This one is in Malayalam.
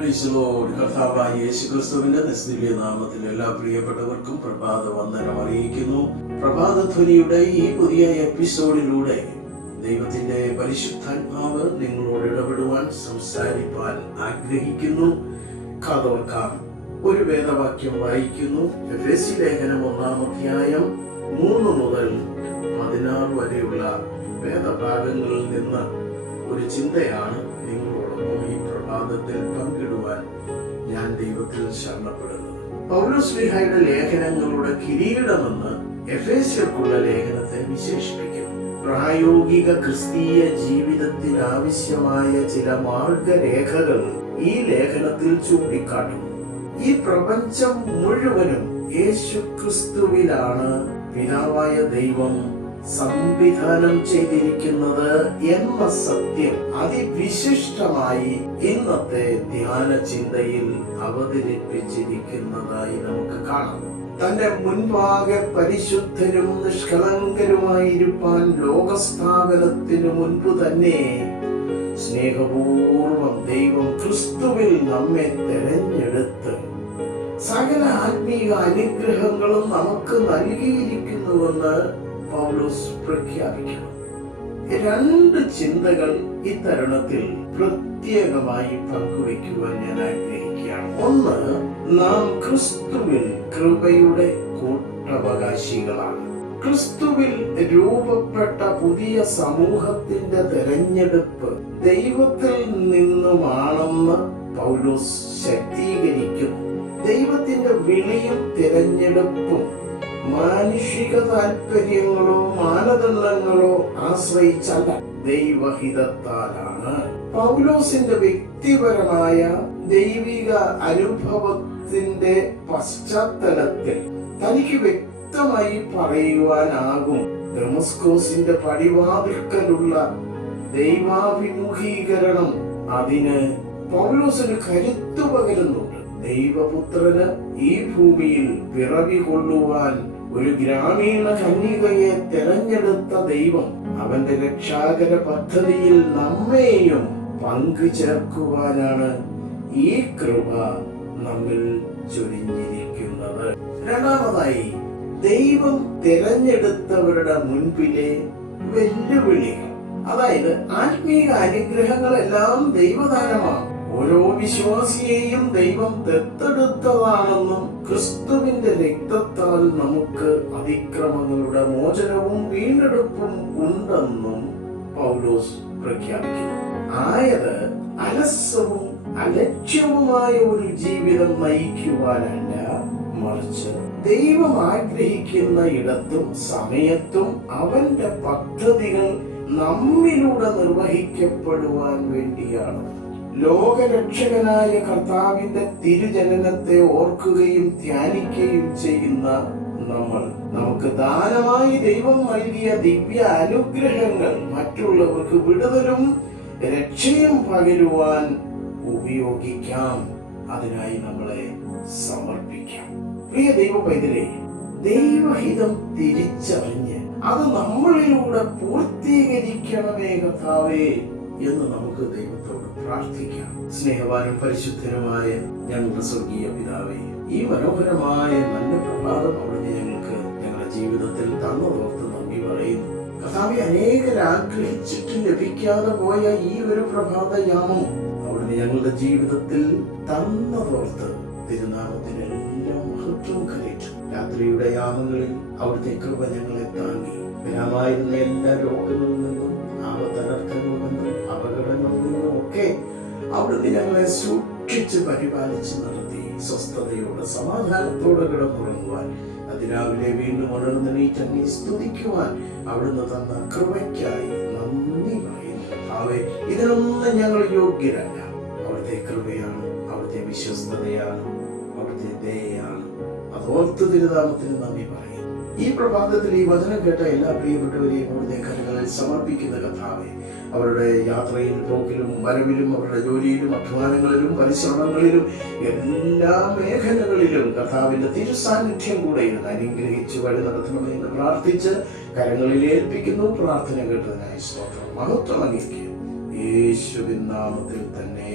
കർത്താവായ യേശു ക്രിസ്തുവിന്റെ നാമത്തിൽ എല്ലാ പ്രിയപ്പെട്ടവർക്കും പ്രഭാത വന്ദനം അറിയിക്കുന്നു. പ്രഭാതധ്വനിയുടെ ഈ പുതിയ എപ്പിസോഡിലൂടെ ദൈവത്തിന്റെ പരിശുദ്ധാത്മാവ് നിങ്ങളോട് ഇടപെടുവാൻ സംസാരിപ്പാൻ ആഗ്രഹിക്കുന്നു. കാതോർക്കാം ഒരു വേദവാക്യം വായിക്കുന്നു. ലേഖനം ഒന്നാം അധ്യായം മൂന്ന് മുതൽ പതിനാറ് വരെയുള്ള വേദഭാഗങ്ങളിൽ നിന്ന് ഒരു ചിന്തയാണ് നിങ്ങളോടൊപ്പം ഈ പ്രഭാതത്തിൽ ഞാൻ ദൈവത്തിൽ ശരണപ്പെടുന്നത് പൗലോസ്ലിഹയുടെ ലേഖനങ്ങളുടെ കിരീടമെന്ന് എഫേസ്യർക്കുള്ള ലേഖനത്തെ വിശേഷിപ്പിക്കുന്നു. പ്രായോഗിക ക്രിസ്തീയ ജീവിതത്തിനാവശ്യമായ ചില മാർഗരേഖകൾ ഈ ലേഖനത്തിൽ ചൂണ്ടിക്കാട്ടുന്നു. ഈ പ്രപഞ്ചം മുഴുവനും യേശു ക്രിസ്തുവിലാണ് പിതാവായ ദൈവം സംവിധാനം ചെയ്തിരിക്കുന്നത് എന്ന സത്യം അതിവിശിഷ്ടമായി ഇന്നത്തെ ധ്യാന ചിന്തയിൽ അവതരിപ്പിച്ചിരിക്കുന്നതായി നമുക്ക് കാണാം. തന്റെ മുൻപാകെ പരിശുദ്ധരും നിഷ്കളങ്കരുമായിരിക്കാൻ ലോകസ്ഥാപനത്തിനു മുൻപ് തന്നെ സ്നേഹപൂർവം ദൈവം ക്രിസ്തുവിൽ നമ്മെ തെരഞ്ഞെടുത്ത് സകല ആത്മീയ അനുഗ്രഹങ്ങളും നമുക്ക് നൽകിയിരിക്കുന്നുവെന്ന് പൗലോസ് പ്രഖ്യാപിക്കണം. രണ്ട് ചിന്തകൾ ഈ തരുണത്തിൽ പ്രത്യേകമായി പങ്കുവയ്ക്കുവാൻ ഞാൻ ആഗ്രഹിക്കുകയാണ്. ഒന്ന് നാം ക്രിസ്തുവിൽ കൃപയുടെ കൂട്ടവകാശികളാണ്. ക്രിസ്തുവിൽ രൂപപ്പെട്ട പുതിയ സമൂഹത്തിന്റെ തെരഞ്ഞെടുപ്പ് ദൈവത്തിൽ നിന്നുമാണെന്ന് പൗലോസ് ശക്തീകരിക്കുന്നു. ദൈവത്തിന്റെ വിളിയും തിരഞ്ഞെടുപ്പും മാനുഷിക താല്പര്യങ്ങളോ മാനദണ്ഡങ്ങളോ ആശ്രയിച്ചല്ല. ദൈവഹിതത്താലാണ്. പൗലോസിന്റെ വ്യക്തിപരമായ ദൈവിക അനുഭവത്തിന്റെ പശ്ചാത്തലത്തിൽ തനിക്ക് വ്യക്തമായി പറയുവാനാകും. ഡെമസ്കോസിന്റെ പടിവാതിൽക്കലുള്ള ദൈവാഭിമുഖീകരണം അതിന് പൗലോസിന് കരുത്തു പകരുന്നുണ്ട്. ദൈവപുത്രന് ഈ ഭൂമിയിൽ പിറവി കൊള്ളുവാൻ ഒരു ഗ്രാമീണ കന്യകയെ തെരഞ്ഞെടുത്ത ദൈവം അവന്റെ രക്ഷാകര പദ്ധതിയിൽ നമ്മെയും പങ്കു ചേർക്കുവാനാണ് ഈ കൃപ നമ്മിൽ ചൊരിഞ്ഞിരിക്കുന്നത്. രണ്ടാമതായി ദൈവം തിരഞ്ഞെടുത്തവരുടെ മുൻപിലെ വെല്ലുവിളികൾ. അതായത് ആത്മീയ അനുഗ്രഹങ്ങളെല്ലാം ദൈവദാനമാണ്. ഓരോ വിശ്വാസിയെയും ദൈവം ദത്തെടുത്തതാണെന്നും ക്രിസ്തുവിന്റെ രക്തത്താൽ നമുക്ക് അതിക്രമങ്ങളുടെ മോചനവും വീണ്ടെടുപ്പും ഉണ്ടെന്നും പൗലോസ് പ്രഖ്യാപിക്കുന്നു. ആയത് അലസവും അലക്ഷ്യവുമായ ഒരു ജീവിതം നയിക്കുവാനല്ല മറിച്ച് ദൈവം ആഗ്രഹിക്കുന്ന ഇടത്തും സമയത്തും അവന്റെ പദ്ധതികൾ നമ്മിലൂടെ നിർവഹിക്കപ്പെടുവാൻ വേണ്ടിയാണ്. ലോകരക്ഷകനായ കർത്താവിന്റെ തിരുജനനത്തെ ഓർക്കുകയും ധ്യാനിക്കുകയും ചെയ്യുന്ന നമ്മൾ. നമുക്ക് ദാനമായി ദൈവം നൽകിയ ദിവ്യ അനുഗ്രഹങ്ങൾ മറ്റുള്ളവർക്ക് വിടുതലും രക്ഷയും പകരുവാൻ ഉപയോഗിക്കാം. അതിനായി നമ്മളെ സമർപ്പിക്കാം. പ്രിയ ദൈവ പൈതലേ ദൈവഹിതം തിരിച്ചറിഞ്ഞ് അത് നമ്മളിലൂടെ പൂർത്തീകരിക്കണമേ കഥാവേ എന്ന് നമുക്ക് ദൈവത്തോട് പ്രാർത്ഥിക്കാം. സ്നേഹവാനും പരിശുദ്ധനുമായ ഞങ്ങളുടെ സ്വർഗീയ പിതാവേ ഈ മനോഹരമായ നല്ല പ്രഭാതം അവിടുന്ന് ഞങ്ങൾക്ക് ഞങ്ങളുടെ ജീവിതത്തിൽ തന്നതോർത്ത് നന്ദി പറയുന്നു. കഥാവി അനേകർ ആഗ്രഹിച്ചിട്ട് ലഭിക്കാതെ പോയ ഈ ഒരു പ്രഭാതയാമം അവിടുന്ന് ഞങ്ങളുടെ ജീവിതത്തിൽ തന്നതോർത്ത് തിരുനാമത്തിന് എല്ലാം മഹത്വം കരയിട്ടു രാത്രിയുടെ യാമങ്ങളിൽ അവിടുത്തെ കൃപ ഞങ്ങളെ താങ്ങി. വരാമായിരുന്ന എല്ലാ രോഗങ്ങളിൽ നിന്നും നിന്നും അപകടങ്ങളിൽ നിന്നും ഒക്കെ അവിടുന്ന് ഞങ്ങളെ സൂക്ഷിച്ച് പരിപാലിച്ച് നടത്തി സ്വസ്ഥതയോടെ സമാധാനത്തോടെ കിടന്നുറങ്ങുവാൻ അതിരാവിലെ വീണ്ടും ഉണർന്നെണീറ്റ് അങ്ങേ സ്തുതിക്കുവാൻ അവിടുന്ന് തന്ന കൃപയ്ക്കായി നന്ദി അവെ ഇതിനൊന്നും ഞങ്ങൾ യോഗ്യരല്ല. അവിടുത്തെ കൃപയാണ് അവിടുത്തെ വിശ്വസ്തതയാണ് അവിടുത്തെ ദയാണ് അതോർത്ത് തിരുതാമത്തിന് നന്ദി പറയുന്നു. ഈ പ്രഭാതത്തിൽ ഈ വചനം കേട്ട എല്ലാ പ്രിയപ്പെട്ടവരെയും അവിടുത്തെ കരങ്ങളിൽ സമർപ്പിക്കുന്ന കഥാവെ അവരുടെ യാത്രയിൽ പോക്കിലും വരവിലും അവരുടെ ജോലിയിലും അധ്വാനങ്ങളിലും പരിശ്രമങ്ങളിലും എല്ലാ മേഖലകളിലും കഥാവിന്റെ തിരുസാന്നിധ്യം കൂടെ ഇരുന്ന് അനുഗ്രഹിച്ച് വഴി നടത്തണമേ എന്ന് പ്രാർത്ഥിച്ച് കരങ്ങളിൽ ഏൽപ്പിക്കുന്നു പ്രാർത്ഥന കേട്ടതിനായി സ്തോത്രം. മഹത്വം അംഗീകരിക്കും യേശുവിൻ നാമത്തിൽ തന്നെ.